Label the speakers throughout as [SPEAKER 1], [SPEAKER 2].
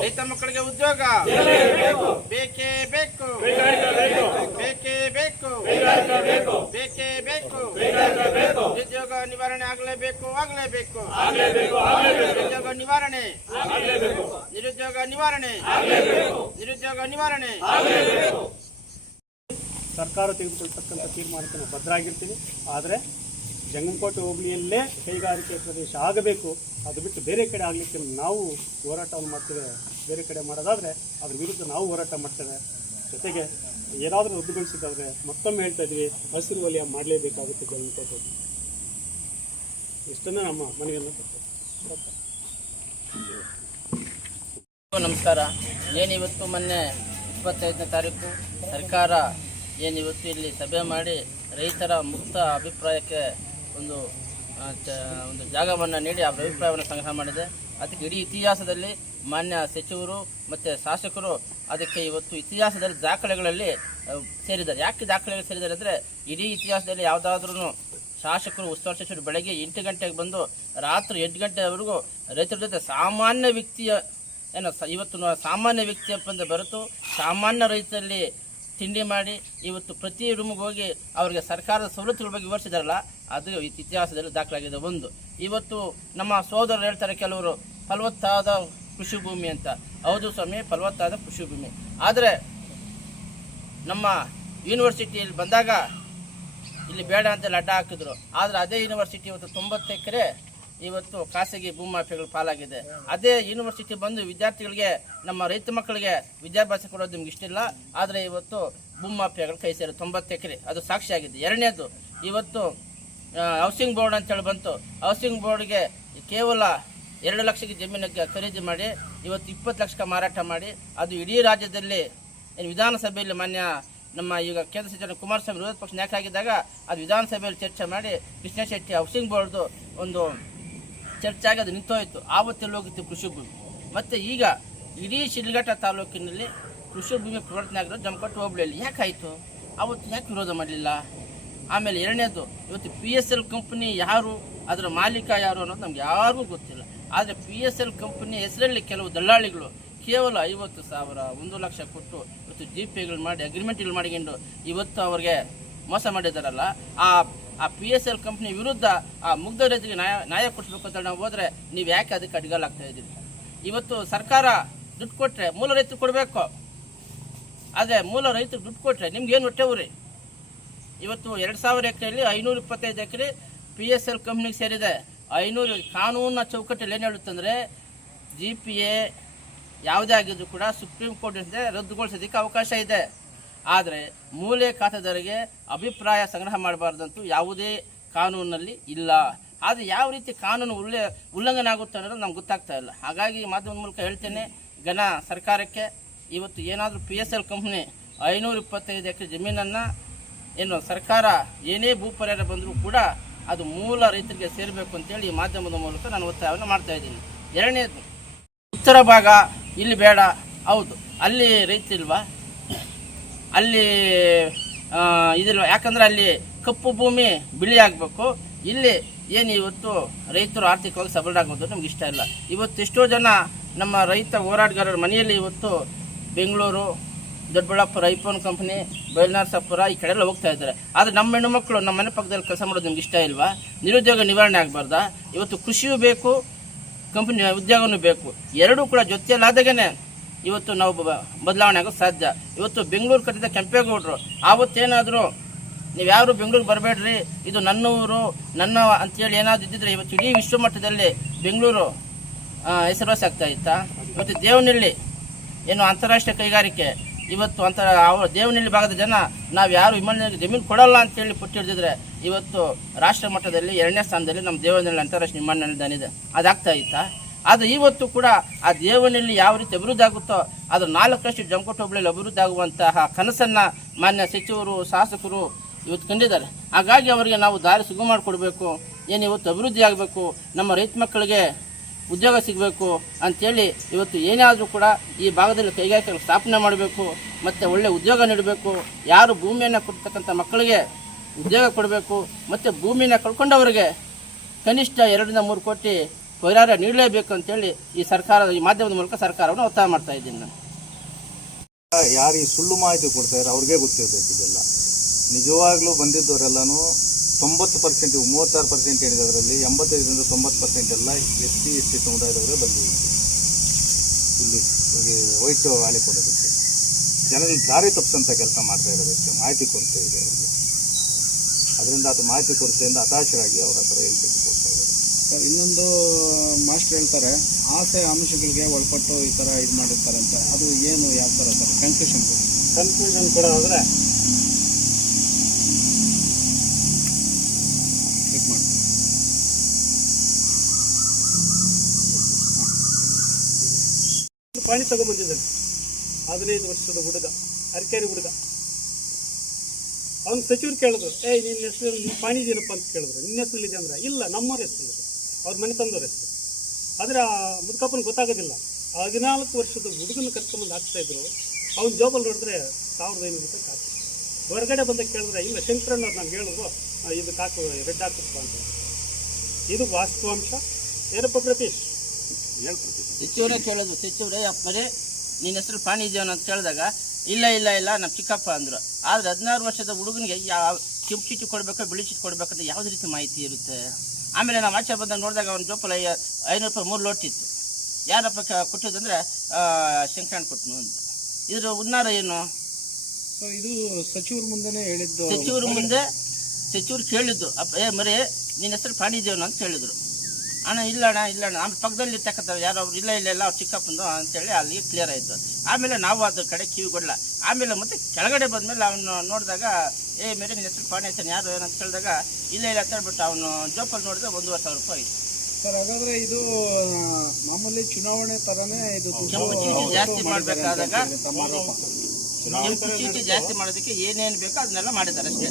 [SPEAKER 1] ರೈತ ಮಕ್ಕಳಿಗೆ ಉದ್ಯೋಗ. ಬೇಕೇ ಬೇಕು. ಬೇಕೇ ಬೇಕು. ಬೇಕೇ ಬೇಕು. ನಿರುದ್ಯೋಗ ನಿವಾರಣೆ ಆಗಲೇಬೇಕು ಆಗಲೇಬೇಕು. ನಿರುದ್ಯೋಗ ನಿವಾರಣೆ. ನಿರುದ್ಯೋಗ ನಿವಾರಣೆ. ನಿರುದ್ಯೋಗ ನಿವಾರಣೆ.
[SPEAKER 2] ಸರ್ಕಾರ ತೆಗೆದುಕೊಳ್ತಕ್ಕಂಥ ತೀರ್ಮಾನಕ್ಕೆ ನಾವು ಬದ್ಧರಾಗಿರ್ತೀವಿ. ಆದರೆ ಜಂಗಮಕೋಟೆ ಹೋಬಳಿಯಲ್ಲೇ ಕೈಗಾರಿಕೆ ಪ್ರದೇಶ ಆಗಬೇಕು, ಅದು ಬಿಟ್ಟು ಬೇರೆ ಕಡೆ ಆಗಲಿಕ್ಕೆ ನಾವು ಹೋರಾಟವನ್ನು ಮಾಡ್ತೇವೆ, ಬೇರೆ ಕಡೆ ಮಾಡೋದಾದರೆ ಅದ್ರ ವಿರುದ್ಧ ನಾವು ಹೋರಾಟ ಮಾಡ್ತೇವೆ. ಜೊತೆಗೆ ಏನಾದರೂ ರದ್ದುಗೊಳಿಸಿದವ್ರೆ ಮತ್ತೊಮ್ಮೆ ಹೇಳ್ತಾ ಇದ್ವಿ, ಹಸಿರು ವಲಯ ಮಾಡಲೇಬೇಕಾಗುತ್ತೆ ಜಂಗಮಕೋಟೆ ಇಷ್ಟನ್ನೇ ನಮ್ಮ ಮನವಿಯನ್ನು ಕೊಡ್ತೇವೆ.
[SPEAKER 1] ನಮಸ್ಕಾರ. ಏನಿವತ್ತು ಮೊನ್ನೆ ಇಪ್ಪತ್ತೈದನೇ ತಾರೀಕು ಸರ್ಕಾರ ಏನಿವತ್ತು ಇಲ್ಲಿ ಸಭೆ ಮಾಡಿ ರೈತರ ಮುಕ್ತ ಅಭಿಪ್ರಾಯಕ್ಕೆ ಒಂದು ಒಂದು ಜಾಗವನ್ನು ನೀಡಿ ಅವರ ಅಭಿಪ್ರಾಯವನ್ನು ಸಂಗ್ರಹ ಮಾಡಿದೆ. ಅದಕ್ಕೆ ಇಡೀ ಇತಿಹಾಸದಲ್ಲಿ ಮಾನ್ಯ ಸಚಿವರು ಮತ್ತು ಶಾಸಕರು ಅದಕ್ಕೆ ಇವತ್ತು ಇತಿಹಾಸದಲ್ಲಿ ದಾಖಲೆಗಳಲ್ಲಿ ಸೇರಿದ್ದಾರೆ. ಯಾಕೆ ದಾಖಲೆಗಳು ಸೇರಿದ್ದಾರೆ ಅಂದರೆ, ಇಡೀ ಇತಿಹಾಸದಲ್ಲಿ ಯಾವುದಾದ್ರೂ ಶಾಸಕರು ಉಸ್ತುವಾರಿ ಸಚಿವರು ಬೆಳಗ್ಗೆ ಎಂಟು ಗಂಟೆಗೆ ಬಂದು ರಾತ್ರಿ ಎಂಟು ಗಂಟೆವರೆಗೂ ರೈತರ ಜೊತೆ ಸಾಮಾನ್ಯ ವ್ಯಕ್ತಿಯ, ಏನು ಇವತ್ತು ಸಾಮಾನ್ಯ ವ್ಯಕ್ತಿ ಅಂತ ಬರುತ್ತು ಸಾಮಾನ್ಯ ರೈತರಲ್ಲಿ ತಿಂಡಿ ಮಾಡಿ ಇವತ್ತು ಪ್ರತಿ ರೂಮ್ಗೆ ಹೋಗಿ ಅವರಿಗೆ ಸರ್ಕಾರದ ಸವಲತ್ತುಗಳ ಬಗ್ಗೆ ವಿವರಿಸಿದಾರಲ್ಲ, ಅದು ಇತಿಹಾಸದಲ್ಲಿ ದಾಖಲಾಗಿದೆ ಒಂದು. ಇವತ್ತು ನಮ್ಮ ಸೋದರರು ಹೇಳ್ತಾರೆ ಕೆಲವರು, ಫಲವತ್ತಾದ ಕೃಷಿ ಭೂಮಿ ಅಂತ. ಹೌದು ಸ್ವಾಮಿ, ಫಲವತ್ತಾದ ಕೃಷಿ ಭೂಮಿ ಆದರೆ ನಮ್ಮ ಯೂನಿವರ್ಸಿಟಿಯಲ್ಲಿ ಬಂದಾಗ ಇಲ್ಲಿ ಬೇಡ ಅಂತ ಲಡ್ಡ ಹಾಕಿದ್ರು. ಆದರೆ ಅದೇ ಯೂನಿವರ್ಸಿಟಿ ಇವತ್ತು ತೊಂಬತ್ತು ಎಕರೆ ಇವತ್ತು ಖಾಸಗಿ ಭೂಮಾಫಿಯಾಗಳ ಪಾಲಾಗಿದೆ. ಅದೇ ಯೂನಿವರ್ಸಿಟಿ ಬಂದು ವಿದ್ಯಾರ್ಥಿಗಳಿಗೆ, ನಮ್ಮ ರೈತ ಮಕ್ಕಳಿಗೆ ವಿದ್ಯಾಭ್ಯಾಸ ಕೊಡೋದು ನಿಮ್ಗೆ ಇಷ್ಟ ಇಲ್ಲ, ಆದರೆ ಇವತ್ತು ಭೂಮಾಫಿಯಾಗಳು ಕೈ ಸೇರಿ ತೊಂಬತ್ತು ಎಕರೆ. ಅದು ಸಾಕ್ಷಿಯಾಗಿದೆ ಎರಡನೇದು, ಇವತ್ತು ಹೌಸಿಂಗ್ ಬೋರ್ಡ್ ಅಂತೇಳಿ ಬಂತು. ಹೌಸಿಂಗ್ ಬೋರ್ಡ್ಗೆ ಕೇವಲ ಎರಡು ಲಕ್ಷಕ್ಕೆ ಜಮೀನಿಗೆ ಖರೀದಿ ಮಾಡಿ, ಇವತ್ತು ಇಪ್ಪತ್ತು ಲಕ್ಷಕ್ಕೆ ಮಾರಾಟ ಮಾಡಿ, ಅದು ಇಡೀ ರಾಜ್ಯದಲ್ಲಿ ವಿಧಾನಸಭೆಯಲ್ಲಿ ಮಾನ್ಯ ನಮ್ಮ ಈಗ ಕೇಂದ್ರ ಸಚಿವ ಕುಮಾರಸ್ವಾಮಿ ವಿರೋಧ ಪಕ್ಷ ನಾಯಕ ಆಗಿದ್ದಾಗ ಅದು ವಿಧಾನಸಭೆಯಲ್ಲಿ ಚರ್ಚೆ ಮಾಡಿ ಕೃಷ್ಣ ಶೆಟ್ಟಿ ಹೌಸಿಂಗ್ ಬೋರ್ಡ್ದು ಒಂದು ಚರ್ಚೆ ಆಗಿ ಅದು ನಿಂತೋಯ್ತು. ಆವತ್ತೆಲ್ಲಿ ಹೋಗಿತ್ತು ಕೃಷಿ ಭೂಮಿ ಮತ್ತು ಈಗ ಇಡೀ ಶಿಡ್ಲಘಟ್ಟ ತಾಲೂಕಿನಲ್ಲಿ ಕೃಷಿ ಭೂಮಿ ಪ್ರವರ್ತನೆ ಆಗಿರೋದು ಜಮಕಟ್ಟು ಹೋಬಳಿಯಲ್ಲಿ ಯಾಕಾಯಿತು ಆವತ್ತು ಯಾಕೆ ವಿರೋಧ ಮಾಡಲಿಲ್ಲ? ಆಮೇಲೆ ಎರಡನೇದು, ಇವತ್ತು ಪಿ ಎಸ್ ಎಲ್ ಕಂಪ್ನಿ ಯಾರು, ಅದರ ಮಾಲೀಕ ಯಾರು ಅನ್ನೋದು ನಮ್ಗೆ ಯಾರಿಗೂ ಗೊತ್ತಿಲ್ಲ. ಆದರೆ ಪಿ ಎಸ್ ಎಲ್ ಕಂಪ್ನಿ ಹೆಸರಲ್ಲಿ ಕೆಲವು ದಲ್ಲಾಳಿಗಳು ಕೇವಲ ಐವತ್ತು ಸಾವಿರ, ಒಂದು ಲಕ್ಷ ಕೊಟ್ಟು ಇವತ್ತು ಜಿ ಪಿಗಳು ಮಾಡಿ ಅಗ್ರಿಮೆಂಟ್ಗಳು ಮಾಡಿಕೊಂಡು ಇವತ್ತು ಅವ್ರಿಗೆ ಮೋಸ ಮಾಡಿದಾರಲ್ಲ, ಆ ಆ ಪಿ ಎಸ್ ಎಲ್ ಕಂಪ್ನಿ ವಿರುದ್ಧ ಆ ಮುಗ್ಧ ರೈತರಿಗೆ ನ್ಯಾಯ ನ್ಯಾಯ ಕೊಡಿಸ್ಬೇಕು ಅಂತ ನಾವು ಹೋದ್ರೆ ನೀವು ಯಾಕೆ ಅದಕ್ಕೆ ಅಡ್ಗಾಲಾಗ್ತಾ ಇದ್ದೀರಿ ಇವತ್ತು ಸರ್ಕಾರ ದುಡ್ಡು ಕೊಟ್ಟರೆ ಮೂಲ ರೈತರು ಕೊಡಬೇಕು. ಆದರೆ ಮೂಲ ರೈತರು ದುಡ್ಡು ಕೊಟ್ಟರೆ ನಿಮ್ಗೇನು ಹೊಟ್ಟೆ ಊರಿ? ಇವತ್ತು ಎರಡು ಸಾವಿರ ಎಕರೆಯಲ್ಲಿ ಐನೂರ ಇಪ್ಪತ್ತೈದು ಎಕರೆ ಪಿ ಎಸ್ ಎಲ್ ಕಂಪ್ನಿಗೆ ಸೇರಿದೆ. ಐನೂರು ಕಾನೂನಿನ ಚೌಕಟ್ಟಲ್ಲಿ ಏನು ಹೇಳುತ್ತಂದರೆ ಜಿ ಪಿ ಎ ಯಾವುದೇ ಆಗಿದ್ರು ಕೂಡ ಸುಪ್ರೀಂ ಕೋರ್ಟಿಂದ ರದ್ದುಗೊಳಿಸೋದಕ್ಕೆ ಅವಕಾಶ ಇದೆ. ಆದರೆ ಮೂಲೆ ಖಾತೆದಾರರಿಗೆ ಅಭಿಪ್ರಾಯ ಸಂಗ್ರಹ ಮಾಡಬಾರ್ದಂತೂ ಯಾವುದೇ ಕಾನೂನಿನಲ್ಲಿ ಇಲ್ಲ. ಆದರೆ ಯಾವ ರೀತಿ ಕಾನೂನು ಉಲ್ಲಂಘನ ಉಲ್ಲಂಘನೆ ಆಗುತ್ತೆ ಅನ್ನೋದು ನಮ್ಗೆ ಗೊತ್ತಾಗ್ತಾ ಇಲ್ಲ. ಹಾಗಾಗಿ ಮಾಧ್ಯಮದ ಮೂಲಕ ಹೇಳ್ತೇನೆ, ಘನ ಸರ್ಕಾರಕ್ಕೆ ಇವತ್ತು ಏನಾದರೂ ಪಿ ಎಸ್ ಎಲ್ ಕಂಪ್ನಿ ಐನೂರ ಇಪ್ಪತ್ತೈದು ಎಕರೆ ಜಮೀನನ್ನು ಏನು ಸರ್ಕಾರ ಏನೇ ಭೂ ಪರಿಹಾರ ಬಂದರೂ ಕೂಡ ಅದು ಮೂಲ ರೈತರಿಗೆ ಸೇರಬೇಕು ಅಂತೇಳಿ ಈ ಮಾಧ್ಯಮದ ಮೂಲಕ ನಾನು ಒತ್ತಾಯವನ್ನು ಮಾಡ್ತಾ ಇದ್ದೀನಿ. ಎರಡನೇದು, ಉತ್ತರ ಭಾಗ ಇಲ್ಲಿ ಬೇಡ. ಹೌದು, ಅಲ್ಲಿ ರೈತಿಲ್ವಾ ಅಲ್ಲಿ ಇದಿಲ್ಲ ಯಾಕಂದರೆ ಅಲ್ಲಿ ಕಪ್ಪು ಭೂಮಿ ಬಿಳಿ ಆಗಬೇಕು. ಇಲ್ಲಿ ಏನು ಇವತ್ತು ರೈತರು ಆರ್ಥಿಕವಾಗಿ ಸಬಲರಾಗೋದು ನಮ್ಗೆ ಇಷ್ಟ ಇಲ್ಲ. ಇವತ್ತು ಎಷ್ಟೋ ಜನ ನಮ್ಮ ರೈತ ಹೋರಾಟಗಾರರ ಮನೆಯಲ್ಲಿ ಇವತ್ತು ಬೆಂಗಳೂರು, ದೊಡ್ಡಬಳ್ಳಾಪುರ, ಐಫೋನ್ ಕಂಪ್ನಿ, ಬಯಲ್ನಾರ್ಸಾಪುರ ಈ ಕಡೆ ಎಲ್ಲ ಹೋಗ್ತಾ ಇದ್ದಾರೆ. ಆದರೆ ನಮ್ಮ ಹೆಣ್ಣು ಮಕ್ಕಳು ನಮ್ಮ ಮನೆ ಪಕ್ಕದಲ್ಲಿ ಕೆಲಸ ಮಾಡೋದು ನಿಮ್ಗೆ ಇಷ್ಟ ಇಲ್ವಾ? ನಿರುದ್ಯೋಗ ನಿವಾರಣೆ ಆಗಬಾರ್ದ? ಇವತ್ತು ಕೃಷಿಯೂ ಬೇಕು, ಕಂಪ್ನಿ ಉದ್ಯೋಗವೂ ಬೇಕು. ಎರಡೂ ಕೂಡ ಜೊತೆಯಲ್ಲಾದಾಗನೇ ಇವತ್ತು ನಾವು ಬದಲಾವಣೆ ಆಗೋದು ಸಾಧ್ಯ. ಇವತ್ತು ಬೆಂಗಳೂರು ಕಟ್ಟಿದ ಕೆಂಪೇಗೌಡರು, ಆವತ್ತೇನಾದರೂ ನೀವು ಯಾರು ಬೆಂಗಳೂರು ಬರಬೇಡ್ರಿ, ಇದು ನನ್ನ ಊರು, ನನ್ನ ಅಂತೇಳಿ ಏನಾದರೂ ಇದ್ದಿದ್ರೆ ಇವತ್ತು ಇಡೀ ವಿಶ್ವ ಮಟ್ಟದಲ್ಲಿ ಬೆಂಗಳೂರು ಹೆಸರುವಾಸಿ ಆಗ್ತಾ ಇತ್ತಾ? ಇವತ್ತು ದೇವನಹಳ್ಳಿ, ಏನು ಅಂತಾರಾಷ್ಟ್ರೀಯ ಕೈಗಾರಿಕೆ, ಇವತ್ತು ಅಂತ ಅವ್ರ ದೇವನಹಳ್ಳಿ ಭಾಗದ ಜನ, ನಾವು ಯಾರು ವಿಮಾನ ಜಮೀನು ಕೊಡಲ್ಲ ಅಂತೇಳಿ ಪಟ್ಟು ಹಿಡಿದಿದ್ರೆ ಇವತ್ತು ರಾಷ್ಟ್ರ ಮಟ್ಟದಲ್ಲಿ ಎರಡನೇ ಸ್ಥಾನದಲ್ಲಿ ನಮ್ಮ ದೇವನಹಳ್ಳಿ ಅಂತಾರಾಷ್ಟ್ರೀಯ ವಿಮಾನ ನಿಲ್ದಾಣ ಇದೆ. ಅದಾಗ್ತಾ ಇತ್ತಾ? ಆದರೆ ಇವತ್ತು ಕೂಡ ಆ ದೇವನಲ್ಲಿ ಯಾವ ರೀತಿ ಅಭಿವೃದ್ಧಿ ಆಗುತ್ತೋ, ಅದು ನಾಲ್ಕರಷ್ಟು ಜಮಕೋಟ ಹೋಬಳಿಯಲ್ಲಿ ಅಭಿವೃದ್ಧಿ ಆಗುವಂತಹ ಕನಸನ್ನು ಮಾನ್ಯ ಸಚಿವರು, ಶಾಸಕರು ಇವತ್ತು ಕಂಡಿದ್ದಾರೆ. ಹಾಗಾಗಿ ಅವರಿಗೆ ನಾವು ದಾರಿ ಸುಗಮ ಮಾಡಿಕೊಡ್ಬೇಕು, ಏನು ಇವತ್ತು ಅಭಿವೃದ್ಧಿ ಆಗಬೇಕು, ನಮ್ಮ ರೈತ ಮಕ್ಕಳಿಗೆ ಉದ್ಯೋಗ ಸಿಗಬೇಕು ಅಂಥೇಳಿ ಇವತ್ತು ಏನೇ ಆದರೂ ಕೂಡ ಈ ಭಾಗದಲ್ಲಿ ಕೈಗಾರಿಕೆಗಳು ಸ್ಥಾಪನೆ ಮಾಡಬೇಕು, ಮತ್ತು ಒಳ್ಳೆ ಉದ್ಯೋಗ ನೀಡಬೇಕು, ಯಾರು ಭೂಮಿಯನ್ನು ಕೊಡ್ತಕ್ಕಂಥ ಮಕ್ಕಳಿಗೆ ಉದ್ಯೋಗ ಕೊಡಬೇಕು, ಮತ್ತು ಭೂಮಿಯನ್ನು ಕಳ್ಕೊಂಡವರಿಗೆ ಕನಿಷ್ಠ ಎರಡರಿಂದ ಮೂರು ಕೋಟಿ ಪರಿಹಾರ ನೀಡಲೇಬೇಕು ಅಂತೇಳಿ ಈ ಸರ್ಕಾರ ಈ ಮಾಧ್ಯಮದ ಮೂಲಕ ಸರ್ಕಾರವನ್ನು ಒತ್ತಾಯ ಮಾಡ್ತಾ ಇದ್ದೀನಿ ನಾನು.
[SPEAKER 3] ಯಾರು ಈ ಸುಳ್ಳು ಮಾಹಿತಿ ಕೊಡ್ತಾರೆ ಅವ್ರಿಗೆ ಗೊತ್ತಿರಬೇಕು ಇದೆಲ್ಲ. ನಿಜವಾಗ್ಲೂ ಬಂದಿದ್ದವರೆಲ್ಲನೂ ತೊಂಬತ್ತು ಪರ್ಸೆಂಟ್, ಮೂವತ್ತಾರು ಪರ್ಸೆಂಟ್ ಏನಿದೆ ಅದರಲ್ಲಿ ಎಂಬತ್ತೈದರಿಂದ ತೊಂಬತ್ತು ಪರ್ಸೆಂಟ್ ಎಲ್ಲ ಎಸ್ ಸಿ ಎಸ್ ಟಿ ಸಮುದಾಯದವರೇ ಬಂದಿದೆ ಇಲ್ಲಿ ವೈಟ್ ಹಾಳಿ ಕೊಡೋದಕ್ಕೆ ಜನರಿಗೆ ದಾರಿ ತಪ್ಪಿಸಂತ ಕೆಲಸ ಮಾಡ್ತಾ ಇರೋದಕ್ಕೆ ಮಾಹಿತಿ ಕೊರತೆ ಇದೆ ಅವರಿಗೆ. ಅದರಿಂದ ಅದು ಮಾಹಿತಿ ಕೊರತೆಯಿಂದ ಹತಾಶರಾಗಿ ಅವರ ಹತ್ರ ಇದ್ದಾರೆ
[SPEAKER 4] ಸರ್ ಇನ್ನೊಂದು ಮಾಸ್ಟರ್ ಹೇಳ್ತಾರೆ ಆಸೆ ಆಮಿಷಗಳಿಗೆ ಒಳಪಟ್ಟು ಈ ಥರ ಇದು ಮಾಡಿರ್ತಾರೆ ಅಂತ. ಅದು ಏನು ಯಾವ ಥರ ಸರ್? ಕನ್ಫ್ಯೂಷನ್
[SPEAKER 2] ಕನ್ಫ್ಯೂಷನ್ ಕೊಡೋದಾದ್ರೆ
[SPEAKER 4] ಕ್ಲಿಕ್ ಮಾಡಿ.
[SPEAKER 2] ಪಾಣಿ ತಗೊಂಡ್ಬಂದಿದ್ದಾನೆ ಹದಿನೈದು ವರ್ಷದ ಹುಡುಗ ಅರಕೇರಿ ಹುಡುಗ. ಅವ್ನು ಸಚಿವರು ಕೇಳಿದ್ರು ಏ ನಿನ್ನ ಹೆಸರು ನಿಮ್ಮ ಪಾಣಿ ಇದೆಯಪ್ಪ ಅಂತ ಕೇಳಿದ್ರು. ನಿನ್ನ ಹೆಸರು ಇದೆ ಅಂದ್ರೆ? ಇಲ್ಲ ನಮ್ಮವ್ರ ಹೆಸರು ಅವ್ರ ಮನೆ ತಂದವ್ರ ಹೆಸರು ಆದರೆ ಆ ಮುದುಕಪ್ಪನ ಗೊತ್ತಾಗೋದಿಲ್ಲ. ಹದಿನಾಲ್ಕು ವರ್ಷದ ಹುಡುಗನ ಕರ್ಕೊಂಬಂದು ಹಾಕ್ತಾ ಇದ್ರು. ಅವ್ನ ಜೋಬಲ್ಲಿ ನೋಡಿದ್ರೆ ಸಾವಿರದ ಐನೂರು ರೂಪಾಯಿ ಕಾಸು. ಹೊರಗಡೆ ಬಂದಾಗ ಕೇಳಿದ್ರೆ, ಇಲ್ಲ ಶಂಕರಣ್ಣವ್ರು ನಾನು ಹೇಳಿದ್ರು ಇದು ಕಾಕು, ರೆಡ್ ಹಾಕಿಸ್ಬ ಅಂತ ಇದು ವಾಸ್ತವಾಂಶ. ಏನಪ್ಪ ಪ್ರತೀಶ್?
[SPEAKER 1] ಸಚಿವರೇ ಕೇಳಿದ್ರು ಸಚಿವರೇ ಅಪ್ಪರೇ ನಿನ್ನ ಹೆಸರು ಪಾಣಿ ಇದೆಯೋ ಅಂತ ಕೇಳಿದಾಗ, ಇಲ್ಲ ಇಲ್ಲ ಇಲ್ಲ ನಮ್ಮ ಚಿಕ್ಕಪ್ಪ ಅಂದರು. ಆದರೆ ಹದಿನಾರು ವರ್ಷದ ಹುಡುಗನಿಗೆ ಯಾವ ಕೆಂಪು ಚೀಟಿ ಕೊಡಬೇಕು, ಬಿಳಿ ಚೀಟಿ ಕೊಡಬೇಕಂತ ಯಾವುದೇ ರೀತಿ ಮಾಹಿತಿ ಇರುತ್ತೆ? ಆಮೇಲೆ ನಾವು ಆಚೆ ಬಂದಾಗ ನೋಡಿದಾಗ ಅವ್ನ ಜೋಪಲ ಐನೂರು ರೂಪಾಯಿ ಮೂರು ಲೋಟಿತ್ತು ಇತ್ತು. ಯಾರಪ್ಪ ಕ- ಕೊಟ್ಟಿದ್ದಂದ್ರೆ ಶಂಕರಣ್ಣ ಕೊಟ್ಟನು ಅಂತ ಇದ್ರ ಉನ್ನಾರ ಏನು?
[SPEAKER 4] ಇದು ಸಚಿವರ ಮುಂದೆನೇ ಹೇಳಿದ್ದು.
[SPEAKER 1] ಸಚಿವರ ಮುಂದೆ ಸಚಿವರು ಕೇಳಿದ್ದು. ಅಪ್ಪ ಏ ಮರಿ ನಿನ್ನ ಹೆಸರು ಪಾಣಿ ಇದೆಯೋ ಅಂತ ಹೇಳಿದ್ರು. ಅಣ್ಣ ಇಲ್ಲ ಅಣ್ಣ ಇಲ್ಲ ಅಣ್ಣ ಆಮೇಲೆ ಪಕ್ಕದಲ್ಲಿ ಇರ್ತಕ್ಕಂಥ ಯಾರೋ ಅವ್ರು ಇಲ್ಲ ಇಲ್ಲ ಇಲ್ಲ ಅವ್ರು ಚಿಕ್ಕಪ್ಪಂದು ಅಂತೇಳಿ ಅಲ್ಲಿ ಕ್ಲಿಯರ್ ಆಯಿತು. ಆಮೇಲೆ ನಾವು ಅದ್ರ ಕಡೆ ಕಿವಿ ಕೊಡಲ್ಲ ಆಮೇಲೆ ಮತ್ತೆ ಕೆಳಗಡೆ ಬಂದಮೇಲೆ ಅವನು ನೋಡಿದಾಗ ಏ ಮೇರೆ ನಿನ್ನ ಹೆಸರು ಪಾಣಿ ಆಯ್ತಾನೆ ಯಾರು? ಏನಂತ ಕೇಳಿದಾಗ ಇಲ್ಲ ಇಲ್ಲ ಅಂತ ಹೇಳ್ಬಿಟ್ಟು ಅವನು ಜೋಪಲ್ಲಿ ನೋಡಿದ್ರೆ ಒಂದೂವರೆ ಸಾವಿರ ರೂಪಾಯಿ.
[SPEAKER 4] ಸರ್ ಹಾಗಾದ್ರೆ ಇದು ಮಾಮೂಲಿ ಚುನಾವಣೆ ತರನೇ ಇದು ದುಡ್ಡು
[SPEAKER 1] ಕೆಂಪು ಚೀಟಿ ಜಾಸ್ತಿ ಮಾಡಬೇಕಾದಾಗ. ಕೆಂಪು ಚೀಟಿ ಜಾಸ್ತಿ ಮಾಡೋದಕ್ಕೆ ಏನೇನು ಬೇಕೋ ಅದನ್ನೆಲ್ಲ ಮಾಡಿದ್ದಾರೆ ಅಷ್ಟೇ.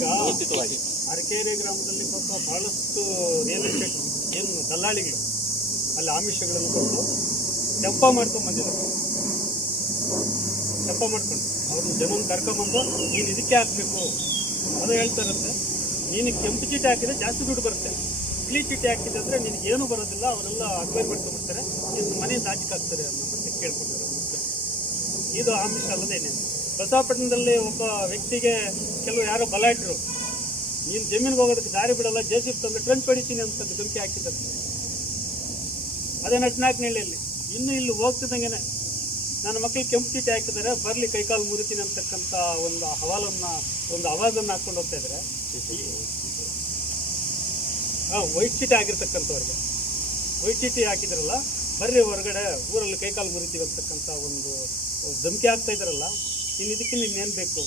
[SPEAKER 2] ಅರಕೇರಿ ಗ್ರಾಮದಲ್ಲಿ ಬಹಳಷ್ಟು ರಿಯಲ್ ಎಸ್ಟೇಟ್ ಏನು ದಲ್ಲಾಳಿಗಳು ಅಲ್ಲಿ ಆಮಿಷಗಳನ್ನು ಕೊಟ್ಟು ತೆಪ್ಪ ಮಾಡ್ಕೊಂಡು ಬಂದಿದ್ದಾರೆ. ಮಾಡ್ಕೊಂಡು ಅವ್ರನ್ನ ಜನನ ಕರ್ಕೊಂಬಂದು ನೀನು ಇದಕ್ಕೆ ಹಾಕಬೇಕು. ಅದು ಹೇಳ್ತಾರಂತೆ, ನೀನು ಕೆಂಪು ಚೀಟಿ ಹಾಕಿದ್ರೆ ಜಾಸ್ತಿ ದುಡ್ಡು ಬರುತ್ತೆ. ಬಿಳಿ ಚೀಟಿ ಹಾಕಿದ್ರೆ ಅಂದರೆ ನಿನಗೆ ಏನು ಬರೋದಿಲ್ಲ, ಅವರೆಲ್ಲ ಅಕ್ವೈರ್ ಮಾಡ್ಕೊಂಡ್ಬಿಡ್ತಾರೆ. ನಿನ್ನ ಮನೆಯಿಂದ ಆಚೆಗೆ ಹಾಕ್ತಾರೆ ಅನ್ನೋ ಮತ್ತೆ ಕೇಳ್ಕೊಡ್ತಾರೆ ಇದು ಆಮಿಷ ಅಲ್ಲದೇನೆ ಬಸವಪಟ್ಟಣದಲ್ಲಿ ಒಬ್ಬ ವ್ಯಕ್ತಿಗೆ ಕೆಲವು ಯಾರೋ ಬಲಾಯಿಟ್ರು ನೀನು ಜಮೀನಿಗೆ ಹೋಗೋದಕ್ಕೆ ದಾರಿ ಬಿಡಲ್ಲ ಜೆ ಸಿ ತಂದು ಟ್ರೆಂಚ್ ಹೊಡಿತೀನಿ ಅಂತ ಧಮಕಿ ಹಾಕಿದ್ದಾರೆ. ಅದೇ ನಟ್ನಾಕ್ನಹಳ್ಳಿಯಲ್ಲಿ ಇನ್ನು ಇಲ್ಲಿ ಹೋಗ್ತಿದ್ದಂಗೆನೆ ನನ್ನ ಮಕ್ಕಳು ಕೆಂಪು ಚೀಟಿ ಹಾಕಿದ್ದಾರೆ, ಬರಲಿ ಕೈಕಾಲು ಮುರಿತೀನಿ ಅಂತಕ್ಕಂಥ ಒಂದು ಹವಾಲನ್ನ ಒಂದು ಅವಾಜನ್ನು ಹಾಕೊಂಡು ಹೋಗ್ತಾ ಇದ್ದಾರೆ. ಹಾಂ ವೈಟ್ ಚೀಟಿ ಆಗಿರ್ತಕ್ಕಂಥವ್ರಿಗೆ ವೈಟ್ ಚೀಟಿ ಹಾಕಿದ್ರಲ್ಲ, ಬರ್ರಿ ಹೊರಗಡೆ ಊರಲ್ಲಿ ಕೈಕಾಲು ಮುರಿತೀವಿ ಅಂತಕ್ಕಂಥ ಒಂದು ಧಮಕಿ ಆಗ್ತಾ ಇದ್ದಾರಲ್ಲ, ಇನ್ನು ಇದಕ್ಕೆ ನಿನ್ನೇನು ಬೇಕು?